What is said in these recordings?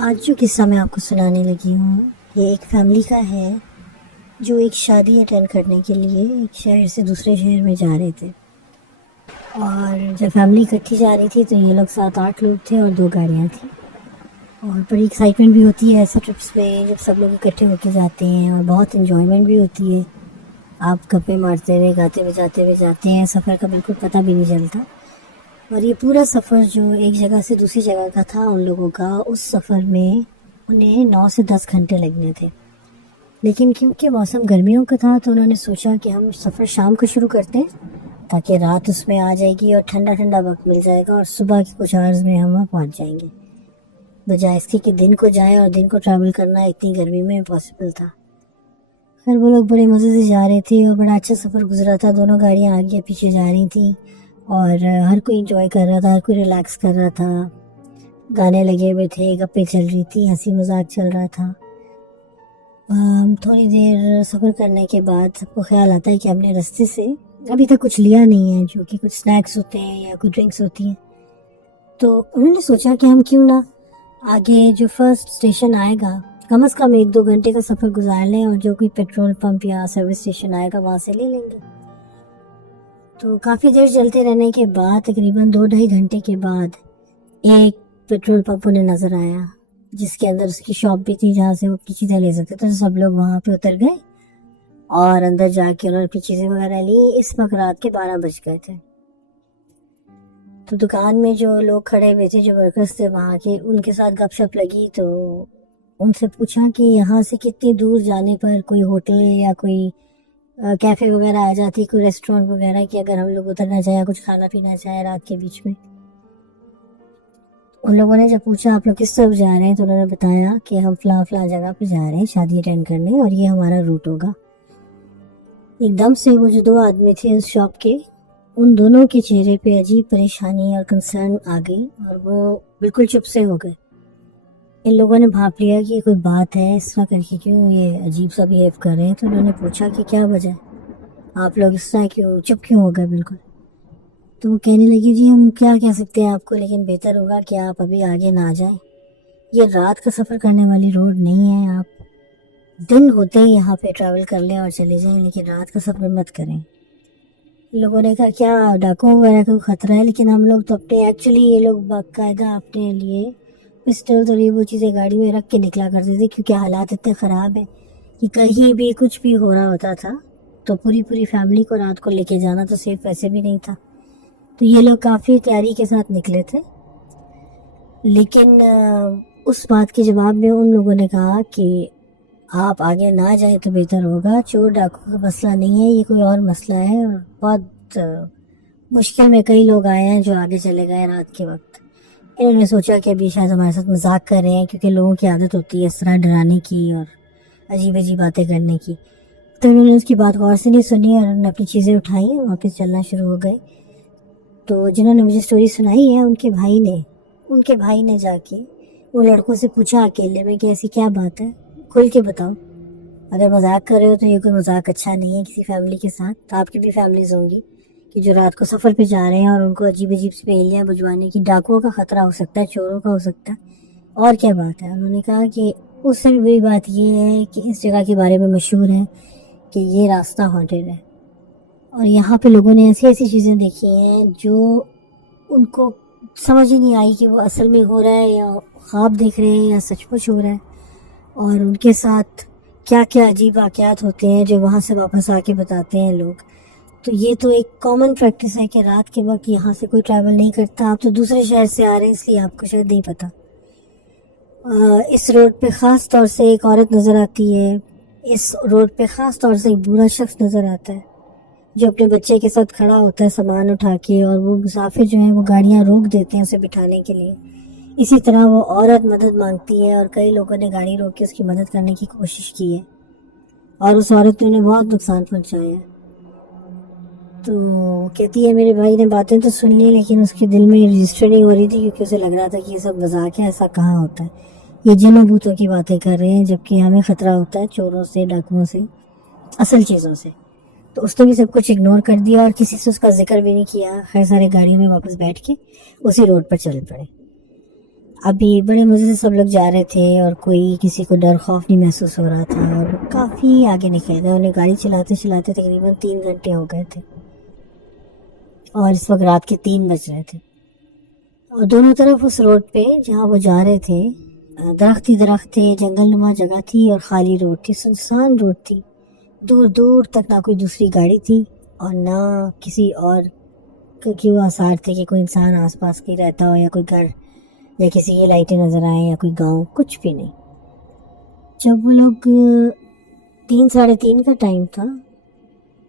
آج جو قصہ میں آپ کو سنانے لگی ہوں یہ ایک فیملی کا ہے جو ایک شادی اٹینڈ کرنے کے لیے ایک شہر سے دوسرے شہر میں جا رہے تھے، اور جب فیملی اکٹھی جا رہی تھی تو یہ لوگ 7-8 لوگ تھے اور 2 گاڑیاں تھیں، اور بڑی ایکسائٹمنٹ بھی ہوتی ہے ایسے ٹرپس میں جب سب لوگ اکٹھے ہو کے جاتے ہیں، اور بہت انجوائمنٹ بھی ہوتی ہے۔ آپ گپے مارتے ہوئے گاتے بجاتے ہوئے جاتے ہیں، سفر کا بالکل پتہ بھی نہیں چلتا۔ اور یہ پورا سفر جو ایک جگہ سے دوسری جگہ کا تھا ان لوگوں کا، اس سفر میں انہیں 9 سے 10 گھنٹے لگنے تھے، لیکن کیونکہ موسم گرمیوں کا تھا تو انہوں نے سوچا کہ ہم سفر شام کو شروع کرتے ہیں تاکہ رات اس میں آ جائے گی اور ٹھنڈا ٹھنڈا وقت مل جائے گا اور صبح کی کچھ آورز میں ہم وہاں پہنچ جائیں گے، بجائے اس کے کہ دن کو جائیں، اور دن کو ٹریول کرنا اتنی گرمی میں امپاسبل تھا۔ خیر وہ لوگ بڑے مزے سے جا رہے تھے اور بڑا اچھا سفر گزرا تھا، دونوں گاڑیاں آگے پیچھے جا رہی تھیں اور ہر کوئی انجوائے کر رہا تھا، ہر کوئی ریلیکس کر رہا تھا، گانے لگے ہوئے تھے، گپیں چل رہی تھی، ہنسی مذاق چل رہا تھا۔ تھوڑی دیر سفر کرنے کے بعد سب کو خیال آتا ہے کہ ہم نے رستے سے ابھی تک کچھ لیا نہیں ہے، جو کہ کچھ سنیکس ہوتے ہیں یا کوئی ڈرنکس ہوتی ہیں، تو انہوں نے سوچا کہ ہم کیوں نہ آگے جو فرسٹ اسٹیشن آئے گا کم از کم 1-2 گھنٹے کا سفر گزار لیں، اور جو کوئی پیٹرول پمپ یا سروس اسٹیشن آئے گا وہاں سے لے لیں گے۔ تو کافی دیر چلتے رہنے کے بعد تقریباً 2-2.5 گھنٹے کے بعد ایک پیٹرول پمپ انہیں نظر آیا، جس کے اندر اس کی شاپ بھی تھی جہاں سے وہ اپنی چیزیں لے سکتے تھے۔ تو سب لوگ وہاں پہ اتر گئے اور اندر جا کے انہوں نے اپنی چیزیں وغیرہ لی۔ اس وقت رات کے 12 بج گئے تھے۔ تو دکان میں جو لوگ کھڑے ہوئے تھے، جو ورکرز تھے وہاں کے، ان کے ساتھ گپ شپ لگی تو ان سے پوچھا کہ یہاں سے کتنی دور جانے پر کوئی ہوٹل یا کوئی کیفے وغیرہ آ جاتی، کوئی ریسٹورینٹ وغیرہ، کہ اگر ہم لوگ اترنا چاہیں کچھ کھانا پینا چاہیں رات کے بیچ میں۔ ان لوگوں نے جب پوچھا آپ لوگ کس طرف جا رہے ہیں تو انہوں نے بتایا کہ ہم فلاں فلاں جگہ پہ جا رہے ہیں شادی اٹینڈ کرنے، اور یہ ہمارا روٹ ہوگا۔ ایک دم سے وہ جو 2 آدمی تھے اس شاپ کے، ان دونوں کے چہرے پہ عجیب پریشانی اور کنسرن آ گئی، اور وہ بالکل چپ سے ہو گئے۔ ان لوگوں نے بھانپ لیا کہ کوئی بات ہے، اس طرح کر کے کیوں یہ عجیب سا بیہیو کر رہے ہیں۔ تو انہوں نے پوچھا کہ کیا وجہ ہے، آپ لوگ اس طرح کیوں چپ کیوں ہو گئے بالکل؟ تو وہ کہنے لگی جی ہم کیا کہہ سکتے ہیں آپ کو، لیکن بہتر ہوگا کہ آپ ابھی آگے نہ جائیں، یہ رات کا سفر کرنے والی روڈ نہیں ہے، آپ دن ہوتے ہی یہاں پہ ٹریول کر لیں اور چلے جائیں، لیکن رات کا سفر مت کریں۔ لوگوں نے کہا کیا ڈاکوں وغیرہ کا خطرہ ہے؟ لیکن ہم لوگ تو اپنے ایکچولی یہ لوگ باقاعدہ اپنے لیے پسٹلز اور یہ وہ چیزیں گاڑی میں رکھ کے نکلا کرتے تھے، کیونکہ حالات اتنے خراب ہیں کہ کہیں بھی کچھ بھی ہو رہا ہوتا تھا تو پوری فیملی کو رات کو لے کے جانا تو سیف ویسے بھی نہیں تھا۔ تو یہ لوگ کافی تیاری کے ساتھ نکلے تھے، لیکن اس بات کے جواب میں ان لوگوں نے کہا کہ آپ آگے نہ جائیں تو بہتر ہوگا، چور ڈاکو کا مسئلہ نہیں ہے، یہ کوئی اور مسئلہ ہے، اور بہت مشکل میں کئی لوگ آئے ہیں جو آگے چلے گئے رات کے وقت۔ انہوں نے سوچا کہ ابھی شاید ہمارے ساتھ مذاق کر رہے ہیں، کیونکہ لوگوں کی عادت ہوتی ہے اس طرح ڈرانے کی اور عجیب باتیں کرنے کی۔ تو انہوں نے اس کی بات غور سے نہیں سنی اور انہوں نے اپنی چیزیں اٹھائیں اور واپس چلنا شروع ہو گئے۔ تو جنہوں نے مجھے سٹوری سنائی ہے ان کے بھائی نے جا کے وہ لڑکوں سے پوچھا اکیلے میں کہ ایسی کیا بات ہے، کھل کے بتاؤ، اگر مذاق کر رہے ہو تو یہ کوئی مذاق اچھا نہیں ہے کسی فیملی کے ساتھ۔ تو آپ کی بھی فیملیز ہوں گی کہ جو رات کو سفر پہ جا رہے ہیں اور ان کو عجیب سی پہیلیاں بجوانے کی، ڈاکوؤں کا خطرہ ہو سکتا ہے، چوروں کا ہو سکتا ہے، اور کیا بات ہے۔ انہوں نے کہا کہ اس سے بھی بڑی بات یہ ہے کہ اس جگہ کے بارے میں مشہور ہے کہ یہ راستہ ہانٹڈ ہے، اور یہاں پہ لوگوں نے ایسی چیزیں دیکھی ہیں جو ان کو سمجھ ہی نہیں آئی کہ وہ اصل میں ہو رہا ہے یا خواب دیکھ رہے ہیں یا سچ مچ ہو رہا ہے، اور ان کے ساتھ کیا کیا عجیب واقعات ہوتے ہیں جو وہاں سے واپس آ کے بتاتے ہیں لوگ۔ تو یہ تو ایک کامن پریکٹس ہے کہ رات کے وقت یہاں سے کوئی ٹریول نہیں کرتا۔ آپ تو دوسرے شہر سے آ رہے ہیں اس لیے آپ کو شاید نہیں پتہ۔ اس روڈ پہ خاص طور سے ایک عورت نظر آتی ہے، اس روڈ پہ خاص طور سے ایک بوڑھا شخص نظر آتا ہے جو اپنے بچے کے ساتھ کھڑا ہوتا ہے سامان اٹھا کے، اور وہ مسافر جو ہیں وہ گاڑیاں روک دیتے ہیں اسے بٹھانے کے لیے۔ اسی طرح وہ عورت مدد مانگتی ہے اور کئی لوگوں نے گاڑی روک کے اس کی مدد کرنے کی کوشش کی ہے، اور اس عورت نے انہیں بہت نقصان پہنچایا ہے۔ تو کہتی ہے میرے بھائی نے باتیں تو سن لی، لیکن اس کے دل میں رجسٹر نہیں ہو رہی تھی، کیونکہ اسے لگ رہا تھا کہ یہ سب مذاق ہے، ایسا کہاں ہوتا ہے، یہ جنوں بھوتوں کی باتیں کر رہے ہیں، جبکہ ہمیں خطرہ ہوتا ہے چوروں سے، ڈاکوؤں سے، اصل چیزوں سے۔ تو اس نے بھی سب کچھ اگنور کر دیا اور کسی سے اس کا ذکر بھی نہیں کیا۔ خیر سارے گاڑیوں میں واپس بیٹھ کے اسی روڈ پر چل پڑے۔ ابھی بڑے مزے سے سب لوگ جا رہے تھے اور کوئی کسی کو ڈر خوف نہیں محسوس ہو رہا تھا، اور کافی آگے نکل گئے. انہیں گاڑی چلاتے چلاتے تقریباً 3 گھنٹے ہو گئے تھے، اور اس وقت رات کے 3 بج رہے تھے. اور دونوں طرف اس روڈ پہ جہاں وہ جا رہے تھے درخت ہی درخت تھے، جنگل نما جگہ تھی اور خالی روڈ تھی، سنسان روڈ تھی. دور دور تک نہ کوئی دوسری گاڑی تھی اور نہ کسی اور کی وہ آثار تھے کہ کوئی انسان آس پاس کی رہتا ہو، یا کوئی گھر یا کسی کی لائٹیں نظر آئیں یا کوئی گاؤں، کچھ بھی نہیں. جب وہ لوگ 3 ساڑھے 3 کا ٹائم تھا،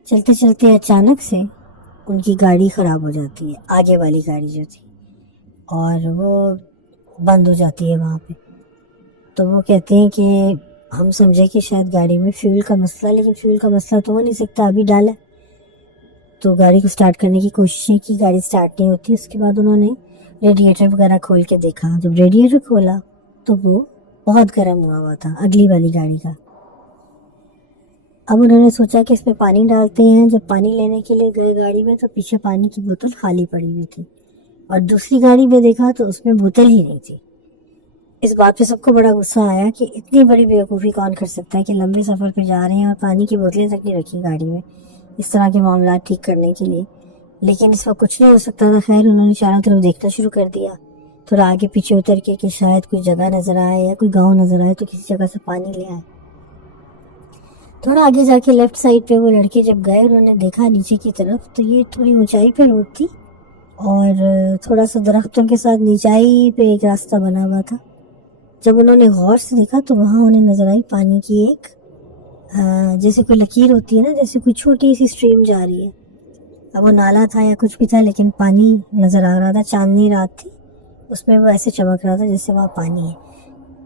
چلتے چلتے اچانک سے ان کی گاڑی خراب ہو جاتی ہے، آگے والی گاڑی جو تھی، اور وہ بند ہو جاتی ہے وہاں پہ. تو وہ کہتے ہیں کہ ہم سمجھے کہ شاید گاڑی میں فیول کا مسئلہ، لیکن فیول کا مسئلہ تو ہو نہیں سکتا، ابھی ڈالا. تو گاڑی کو سٹارٹ کرنے کی کوششیں کی، گاڑی سٹارٹ نہیں ہوتی. اس کے بعد انہوں نے ریڈیٹر وغیرہ کھول کے دیکھا. جب ریڈیٹر کھولا تو وہ بہت گرم ہوا تھا اگلی والی گاڑی کا. اب انہوں نے سوچا کہ اس میں پانی ڈالتے ہیں. جب پانی لینے کے لیے گئے گاڑی میں تو پیچھے پانی کی بوتل خالی پڑی ہوئی تھی، اور دوسری گاڑی میں دیکھا تو اس میں بوتل ہی نہیں تھی. اس بات پہ سب کو بڑا غصہ آیا کہ اتنی بڑی بیوقوفی کون کر سکتا ہے کہ لمبے سفر پہ جا رہے ہیں اور پانی کی بوتلیں تک نہیں رکھی گاڑی میں اس طرح کے معاملات ٹھیک کرنے کے لیے. لیکن اس وقت کچھ نہیں ہو سکتا تھا. خیر انہوں نے چاروں طرف دیکھنا شروع کر دیا، تھوڑا آگے پیچھے اتر کے کہ شاید کوئی جگہ نظر آئے یا کوئی گاؤں نظر آئے تو کسی جگہ سے پانی لے آئے. تھوڑا آگے جا کے لیفٹ سائڈ پہ وہ لڑکے جب گئے، انہوں نے دیکھا نیچے کی طرف تو یہ تھوڑی اونچائی پہ روڈ تھی اور تھوڑا سا درختوں کے ساتھ نیچائی پہ ایک راستہ بنا ہوا تھا. جب انہوں نے غور سے دیکھا تو وہاں انہیں نظر آئی پانی کی ایک جیسے کوئی لکیر ہوتی ہے نا، جیسے کوئی چھوٹی سی سٹریم جا رہی ہے. اب وہ نالا تھا یا کچھ بھی تھا، لیکن پانی نظر آ رہا تھا. چاندنی رات تھی، اس میں وہ ایسے چمک رہا تھا جیسے وہاں پانی ہے.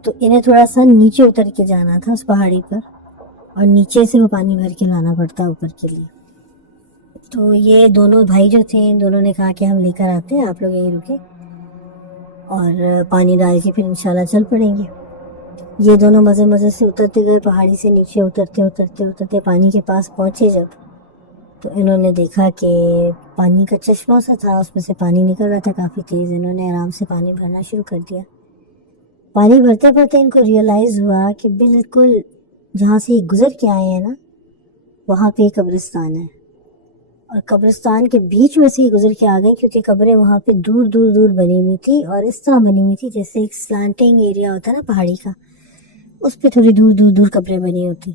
تو انہیں تھوڑا سا نیچے اتر کے جانا تھا اس پہاڑی پر، اور نیچے سے وہ پانی بھر کے لانا پڑتا اوپر کے لیے. تو یہ دونوں بھائی جو تھے، ان دونوں نے کہا کہ ہم لے کر آتے ہیں، آپ لوگ یہیں رکے اور پانی ڈال کے پھر انشاءاللہ چل پڑیں گے. یہ دونوں مزے مزے سے اترتے گئے پہاڑی سے نیچے، اترتے اترتے اترتے پانی کے پاس پہنچے جب، تو انہوں نے دیکھا کہ پانی کا چشمہ سا تھا، اس میں سے پانی نکل رہا تھا کافی تیز. انہوں نے آرام سے پانی بھرنا شروع کر دیا. پانی بھرتے بھرتے ان کو ریئلائز ہوا کہ بالکل جہاں سے یہ گزر کے آئے ہیں نا، وہاں پہ ایک قبرستان ہے، اور قبرستان کے بیچ میں سے یہ گزر کے آ گئے کیونکہ قبریں وہاں پہ دور دور دور بنی ہوئی تھی، اور اس طرح بنی ہوئی تھی جیسے ایک سلانٹنگ ایریا ہوتا ہے نا پہاڑی کا، اس پہ تھوڑی دور دور دور قبریں بنی ہوتی.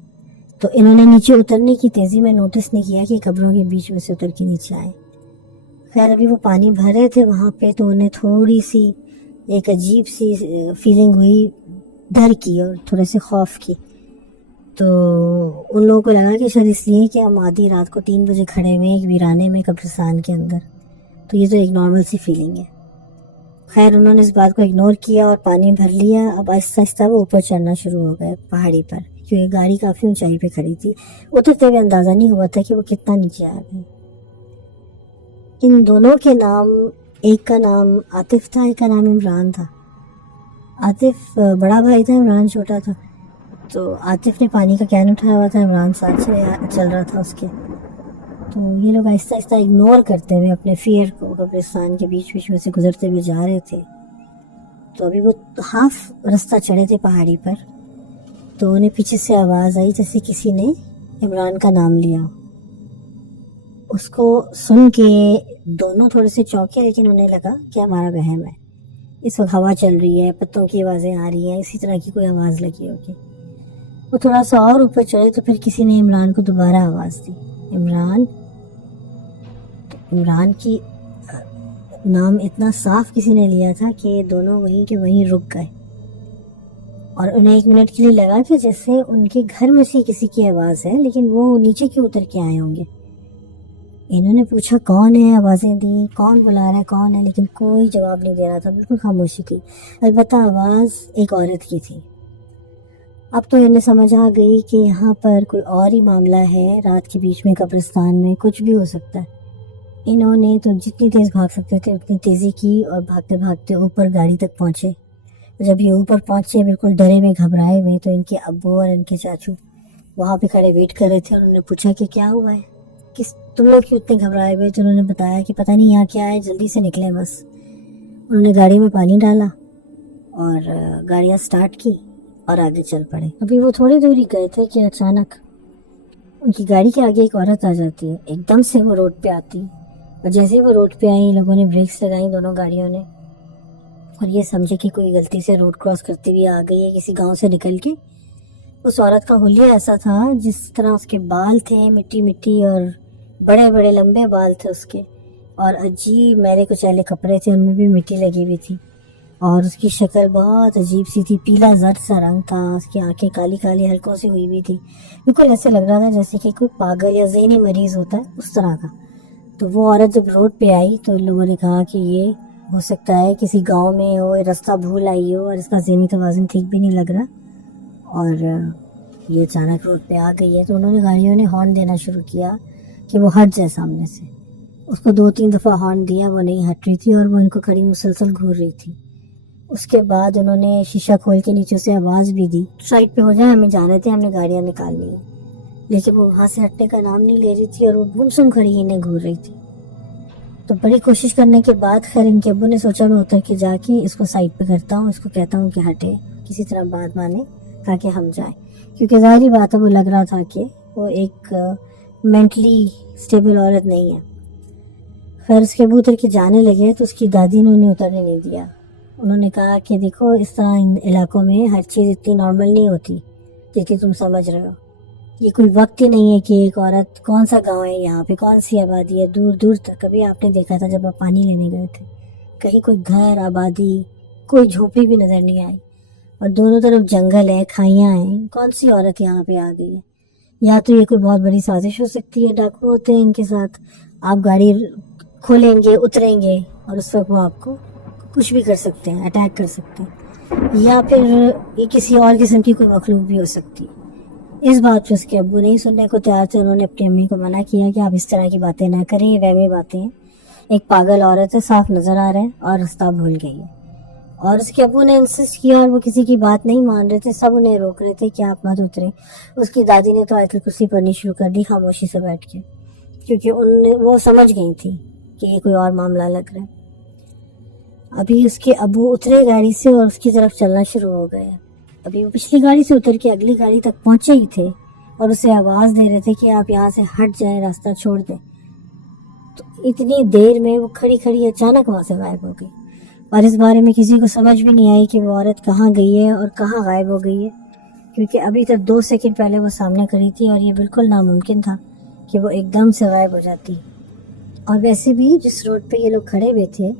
تو انہوں نے نیچے اترنے کی تیزی میں نوٹس نہیں کیا کہ قبروں کے بیچ میں سے اتر کے نیچے آئے. خیر ابھی وہ پانی بھر رہے تھے وہاں پہ، تو انہیں تھوڑی سی ایک عجیب سی فیلنگ ہوئی، ڈر کی اور تھوڑے سے خوف کی. تو ان لوگوں کو لگا کہ شاید اس لیے کہ ہم آدھی رات کو 3 بجے کھڑے ہوئے ایک ویرانے میں قبرستان کے اندر، تو یہ تو ایک نارمل سی فیلنگ ہے. خیر انہوں نے اس بات کو اگنور کیا اور پانی بھر لیا. اب آہستہ آہستہ وہ اوپر چڑھنا شروع ہو گئے پہاڑی پر، کیونکہ گاڑی کافی اونچائی پہ کھڑی تھی. اترتے ہوئے اندازہ نہیں ہوا تھا کہ وہ کتنا نیچے آ گئے. ان دونوں کے نام، ایک کا نام عاطف تھا، ایک کا نام عمران تھا. عاطف بڑا بھائی تھا، عمران چھوٹا تھا. تو عاطف نے پانی کا کین اٹھایا ہوا تھا، عمران ساتھ سے چل رہا تھا اس کے. تو یہ لوگ آہستہ آہستہ اگنور کرتے ہوئے اپنے فیئر کو قبرستان کے بیچ بیچ میں سے گزرتے ہوئے جا رہے تھے. تو ابھی وہ ہاف رستہ چڑھے تھے پہاڑی پر، تو انہیں پیچھے سے آواز آئی جیسے کسی نے عمران کا نام لیا. اس کو سن کے دونوں تھوڑے سے چونکے، لیکن انہیں لگا کہ ہمارا وہم ہے. اس وقت ہوا چل رہی ہے، پتوں کی آوازیں آ رہی ہیں، اسی طرح کی کوئی آواز لگی ہوگی. وہ تھوڑا سا اور اوپر چڑھے تو پھر کسی نے عمران کو دوبارہ آواز دی، عمران. عمران کی نام اتنا صاف کسی نے لیا تھا کہ دونوں وہیں کے وہیں رک گئے، اور انہیں 1 منٹ کے لیے لگا کہ جیسے ان کے گھر میں سے کسی کی آواز ہے، لیکن وہ نیچے کیوں اتر کے آئے ہوں گے. انہوں نے پوچھا کون ہے، آوازیں دی کون بلا رہا ہے کون ہے، لیکن کوئی جواب نہیں دے رہا تھا، بالکل خاموشی تھی. البتہ آواز ایک عورت کی تھی. اب تو انہیں سمجھ آ گئی کہ یہاں پر کوئی اور ہی معاملہ ہے. رات کے بیچ میں قبرستان میں کچھ بھی ہو سکتا ہے. انہوں نے تو جتنی تیز بھاگ سکتے تھے اتنی تیزی کی اور بھاگتے بھاگتے اوپر گاڑی تک پہنچے. جب یہ اوپر پہنچے بالکل ڈرے میں گھبرائے ہوئے، تو ان کے ابو اور ان کے چاچو وہاں پہ کھڑے ویٹ کر رہے تھے. انہوں نے پوچھا کہ کیا ہوا ہے، تم لوگ کیوں اتنے گھبرائے ہوئے؟ تو انہوں نے بتایا کہ پتہ نہیں یہاں کیا ہے، جلدی سے نکلیں بس. انہوں نے گاڑی میں پانی ڈالا اور گاڑیاں سٹارٹ کی اور آگے چل پڑے. ابھی وہ تھوڑی دور ہی گئے تھے کہ اچانک ان کی گاڑی کے آگے ایک عورت آ جاتی ہے. ایک دم سے وہ روڈ پہ آتی اور جیسے ہی وہ روڈ پہ آئی لوگوں نے بریکس لگائیں دونوں گاڑیوں نے اور یہ سمجھے کہ کوئی غلطی سے روڈ کراس کرتے ہوئے آ گئی ہے کسی گاؤں سے نکل کے. اس عورت کا حلیہ ایسا تھا جس طرح اس کے بال تھے مٹی مٹی اور بڑے بڑے لمبے بال تھے اس کے اور عجیب میلے کچیلے کپڑے تھے ان میں بھی مٹی لگی ہوئی تھی اور اس کی شکل بہت عجیب سی تھی. پیلا زرد سا رنگ تھا. اس کی آنکھیں کالی کالی ہلکوں سے ہوئی ہوئی تھی. بالکل ایسے لگ رہا تھا جیسے کہ کوئی پاگل یا ذہنی مریض ہوتا ہے اس طرح کا. تو وہ عورت جب روڈ پہ آئی تو لوگوں نے کہا کہ یہ ہو سکتا ہے کسی گاؤں میں ہو, راستہ بھول آئی ہو اور اس کا ذہنی توازن ٹھیک بھی نہیں لگ رہا اور یہ اچانک روڈ پہ آ گئی ہے. تو انہوں نے گاڑیوں نے ہارن دینا شروع کیا کہ وہ ہٹ جائے سامنے سے. اس کو 2-3 دفعہ ہارن دیا, وہ نہیں ہٹ رہی تھی اور وہ ان کو کھڑی مسلسل گھور رہی تھی. اس کے بعد انہوں نے شیشہ کھول کے نیچے سے آواز بھی دی سائڈ پہ ہو جائے, ہمیں جانے تھے, ہم نے گاڑیاں نکال لی ہیں. لیکن وہ وہاں سے ہٹنے کا نام نہیں لے رہی تھی اور وہ گمسم کھڑی انہیں گھور رہی تھی. تو بڑی کوشش کرنے کے بعد خیر ان کے ابو نے سوچا میں اتر کے جا کے اس کو سائڈ پہ کرتا ہوں, اس کو کہتا ہوں کہ ہٹے, کسی طرح بات مانے تاکہ ہم جائیں, کیونکہ ظاہری بات ہے وہ لگ رہا تھا کہ وہ ایک مینٹلی اسٹیبل عورت نہیں ہے. خیر اس کے ابو اتر کے جانے لگے تو اس کی دادی نے انہیں اترنے نہیں دیا. انہوں نے کہا کہ دیکھو اس طرح ان علاقوں میں ہر چیز اتنی نارمل نہیں ہوتی جتنی تم سمجھ رہے ہو. یہ کوئی وقت ہی نہیں ہے کہ ایک عورت, کون سا گاؤں ہے یہاں پہ, کون سی آبادی ہے, دور دور تک. کبھی آپ نے دیکھا تھا جب آپ پانی لینے گئے تھے کہیں کوئی گھر آبادی کوئی جھوپڑی بھی نظر نہیں آئی اور دونوں طرف جنگل ہے, کھائیاں ہیں. کون سی عورت یہاں پہ آ گئی ہے؟ یا تو یہ کوئی بہت بڑی سازش ہو سکتی ہے, ڈاکو ہوتے ہیں ان کے ساتھ, آپ گاڑی کھولیں گے اتریں گے اور اس وقت وہ آپ کو کچھ بھی کر سکتے ہیں, اٹیک کر سکتے ہیں, یا پھر یہ کسی اور قسم کی کوئی مخلوق بھی ہو سکتی ہے. اس بات پہ اس کے ابو نہیں سننے کو تیار تھے. انہوں نے اپنی امی کو منع کیا کہ آپ اس طرح کی باتیں نہ کریں, یہ وہمی باتیں ہیں, ایک پاگل عورت ہے, صاف نظر آ رہا ہے اور راستہ بھول گئی ہے. اور اس کے ابو نے انسسٹ کیا اور وہ کسی کی بات نہیں مان رہے تھے, سب انہیں روک رہے تھے کہ آپ مت اتریں. اس کی دادی نے تو آیت الکرسی پڑھنی شروع کر دی خاموشی سے بیٹھ کے, کیونکہ وہ سمجھ گئی تھی کہ یہ کوئی اور معاملہ لگ رہا ہے. ابھی اس کے ابو اترے گاڑی سے اور اس کی طرف چلنا شروع ہو گئے. ابھی وہ پچھلی گاڑی سے اتر کے اگلی گاڑی تک پہنچے ہی تھے اور اسے آواز دے رہے تھے کہ آپ یہاں سے ہٹ جائیں, راستہ چھوڑ دیں. تو اتنی دیر میں وہ کھڑی کھڑی اچانک وہاں سے غائب ہو گئی اور اس بارے میں کسی کو سمجھ بھی نہیں آئی کہ وہ عورت کہاں گئی ہے اور کہاں غائب ہو گئی ہے, کیونکہ ابھی تک 2 سیکنڈ پہلے وہ سامنے کھڑی تھی اور یہ بالکل ناممکن تھا کہ وہ ایک دم سے غائب ہو جاتی. اور ویسے بھی جس روڈ پہ یہ لوگ کھڑے ہوئے تھے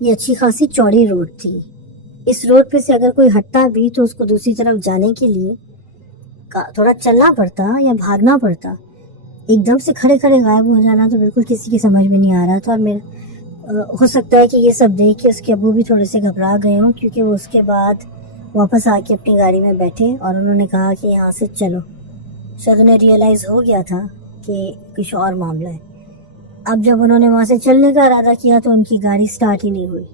یہ اچھی خاصی چوڑی روڈ تھی. اس روڈ پہ سے اگر کوئی ہٹتا بھی تو اس کو دوسری طرف جانے کے لیے تھوڑا چلنا پڑتا یا بھاگنا پڑتا. ایک دم سے کھڑے کھڑے غائب ہو جانا تو بالکل کسی کی سمجھ میں نہیں آ رہا تھا. اور ہو سکتا ہے کہ یہ سب دیکھ کے اس کے ابو بھی تھوڑے سے گھبرا گئے ہوں, کیونکہ وہ اس کے بعد واپس آ کے اپنی گاڑی میں بیٹھے اور انہوں نے کہا کہ یہاں سے چلو. شاید انہیں ریئلائز ہو گیا تھا کہ کچھ اور معاملہ ہے. اب جب انہوں نے وہاں سے چلنے کا ارادہ کیا تو ان کی گاڑی سٹارٹ ہی نہیں ہوئی.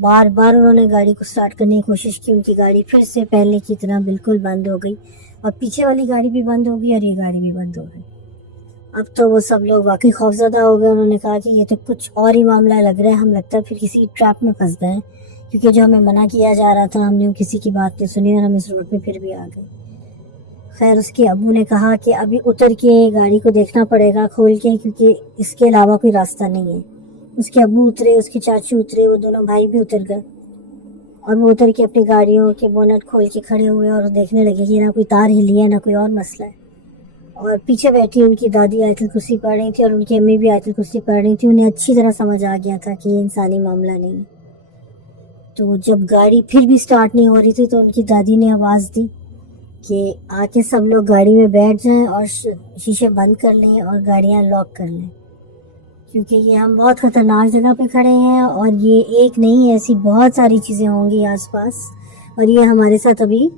بار بار انہوں نے گاڑی کو سٹارٹ کرنے کی کوشش کی, ان کی گاڑی پھر سے پہلے کی طرح بالکل بند ہو گئی اور پیچھے والی گاڑی بھی بند ہو گئی اور یہ گاڑی بھی بند ہو گئی. اب تو وہ سب لوگ واقعی خوفزدہ ہو گئے. انہوں نے کہا کہ یہ تو کچھ اور ہی معاملہ لگ رہا ہے, ہم لگتا ہے پھر کسی ٹریپ میں پھنس گئے, کیونکہ جو ہمیں منع کیا جا رہا تھا ہم نے کسی کی بات نہیں سنی اور ہم اس روڈ پہ پھر بھی آ گئے. خیر اس کے ابو نے کہا کہ ابھی اتر کے گاڑی کو دیکھنا پڑے گا کھول کے, کیونکہ اس کے علاوہ کوئی راستہ نہیں ہے. اس کے ابو اترے, اس کے چاچو اترے, وہ دونوں بھائی بھی اتر گئے اور وہ اتر کے اپنی گاڑیوں کے بونٹ کھول کے کھڑے ہوئے اور دیکھنے لگے کہ نہ کوئی تار ہلی ہے نہ کوئی اور مسئلہ ہے. اور پیچھے بیٹھی ان کی دادی آیت الکرسی پڑھ رہی تھی اور ان کی امی بھی آیت الکرسی پڑھ رہی تھی. انہیں اچھی طرح سمجھ آ گیا تھا کہ یہ انسانی معاملہ نہیں ہے. تو جب گاڑی پھر بھی سٹارٹ نہیں ہو رہی تھی تو ان کی دادی نے آواز دی کہ آ کے سب لوگ گاڑی میں بیٹھ جائیں اور شیشے بند کر لیں اور گاڑیاں لاک کر لیں, کیونکہ یہ ہم بہت خطرناک جگہ پہ کھڑے ہیں اور یہ ایک نہیں ایسی بہت ساری چیزیں ہوں گی آس پاس اور یہ ہمارے ساتھ ابھی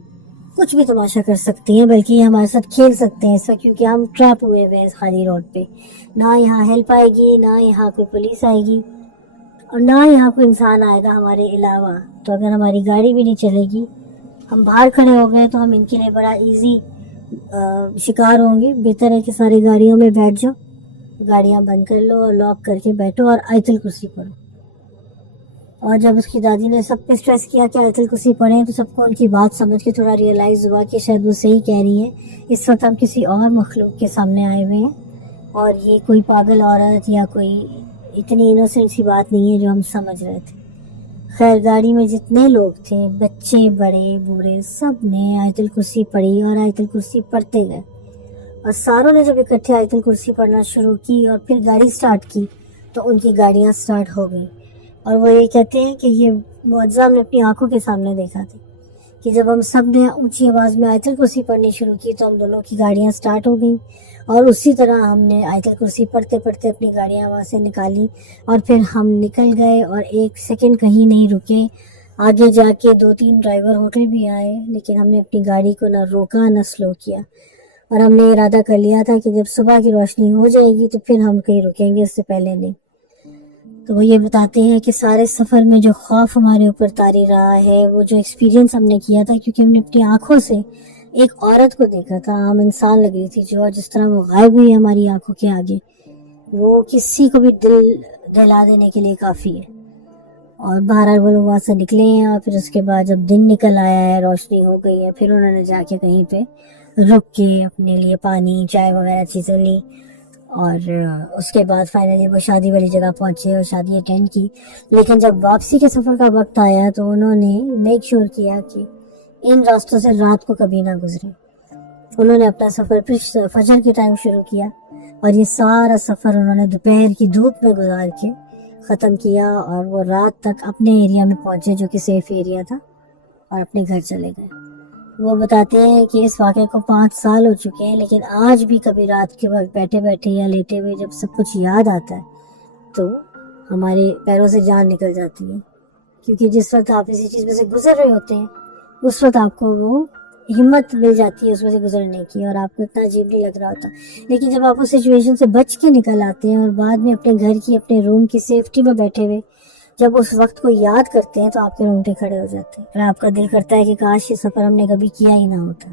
کچھ بھی تماشا کر سکتی ہیں, بلکہ یہ ہمارے ساتھ کھیل سکتے ہیں اس وقت, کیونکہ ہم ٹریپ ہوئے ہوئے ہیں اس خالی روڈ پہ. نہ یہاں ہیلپ آئے گی, نہ یہاں کوئی پولیس آئے گی اور نہ یہاں کوئی انسان آئے گا ہمارے علاوہ. تو اگر ہماری گاڑی بھی نہیں چلے گی, ہم باہر کھڑے ہو گئے تو ہم ان کے لیے بڑا ایزی شکار ہوں گے. بہتر ہے کہ ساری گاڑیوں میں بیٹھ جاؤ, گاڑیاں بند کر لو اور لاک کر کے بیٹھو اور آیت الکرسی پڑھو. اور جب اس کی دادی نے سب پہ اسٹریس کیا کہ آیت الکرسی پڑھیں تو سب کو ان کی بات سمجھ کے تھوڑا ریئلائز ہوا کہ شاید وہ صحیح کہہ رہی ہے. اس وقت ہم کسی اور مخلوق کے سامنے آئے ہوئے ہیں اور یہ کوئی پاگل عورت یا کوئی اتنی انوسنٹ سی بات نہیں ہے جو ہم سمجھ رہے تھے. خیر گاڑی میں جتنے لوگ تھے بچے بڑے بوڑھے سب نے آیت الکرسی پڑھی اور آیت الکرسی پڑھتے گئے. اور ساروں نے جب اکٹھے آیت الکرسی پڑھنا شروع کی اور پھر گاڑی سٹارٹ کی تو ان کی گاڑیاں سٹارٹ ہو گئیں. اور وہ یہ کہتے ہیں کہ یہ معجزہ ہم نے اپنی آنکھوں کے سامنے دیکھا تھا کہ جب ہم سب نے اونچی آواز میں آیت الکرسی پڑھنی شروع کی تو ہم دونوں کی گاڑیاں سٹارٹ ہو گئیں اور اسی طرح ہم نے آیت الکرسی پڑھتے پڑھتے اپنی گاڑیاں وہاں سے نکالی اور پھر ہم نکل گئے اور ایک سیکنڈ کہیں نہیں رکے. آگے جا کے 2-3 ڈرائیور ہوٹل بھی آئے لیکن ہم نے اپنی گاڑی کو نہ روکا نہ سلو کیا اور ہم نے ارادہ کر لیا تھا کہ جب صبح کی روشنی ہو جائے گی تو پھر ہم کہیں رکیں گے، اس سے پہلے نہیں. تو وہ یہ بتاتے ہیں کہ سارے سفر میں جو خوف ہمارے اوپر طاری رہا ہے، وہ جو ایکسپیرینس ہم نے کیا تھا، کیونکہ ہم نے اپنی آنکھوں سے ایک عورت کو دیکھا تھا، عام انسان لگ رہی تھی جو جس طرح وہ غائب ہوئی ہماری آنکھوں کے آگے، وہ کسی کو بھی دل دہلا دینے کے لیے کافی ہے. اور بہرحال وہ لوگ وہاں سے نکلے ہیں اور پھر اس کے بعد جب دن نکل آیا ہے، روشنی ہو گئی ہے، پھر انہوں نے جا کے کہیں پہ رک کے اپنے لیے پانی چائے وغیرہ چیزیں لی اور اس کے بعد فائنلی وہ شادی والی جگہ پہنچے اور شادی اٹینڈ کی. لیکن جب واپسی کے سفر کا وقت آیا تو انہوں نے میک شور کیا کہ ان راستوں سے رات کو کبھی نہ گزرے. انہوں نے اپنا سفر پھر فجر کے ٹائم شروع کیا اور یہ سارا سفر انہوں نے دوپہر کی دھوپ میں گزار کے ختم کیا اور وہ رات تک اپنے ایریا میں پہنچے جو کہ سیف ایریا تھا اور اپنے گھر چلے گئے. وہ بتاتے ہیں کہ اس واقعے کو 5 سال ہو چکے ہیں لیکن آج بھی کبھی رات کے وقت بیٹھے بیٹھے یا لیٹے ہوئے جب سب کچھ یاد آتا ہے تو ہمارے پیروں سے جان نکل جاتی ہے، کیونکہ جس وقت آپ اسی چیز میں سے گزر رہے ہوتے ہیں اس وقت آپ کو وہ ہمت مل جاتی ہے اس میں سے گزرنے کی اور آپ کو اتنا عجیب نہیں لگ رہا ہوتا. لیکن جب آپ اس سچویشن سے بچ کے نکل آتے ہیں اور بعد میں اپنے گھر کی اپنے روم کی سیفٹی میں بیٹھے ہوئے جب اس وقت کو یاد کرتے ہیں تو آپ کے رونگٹے کھڑے ہو جاتے ہیں اور آپ کا دل کرتا ہے کہ کاش یہ سفر ہم نے کبھی کیا ہی نہ ہوتا.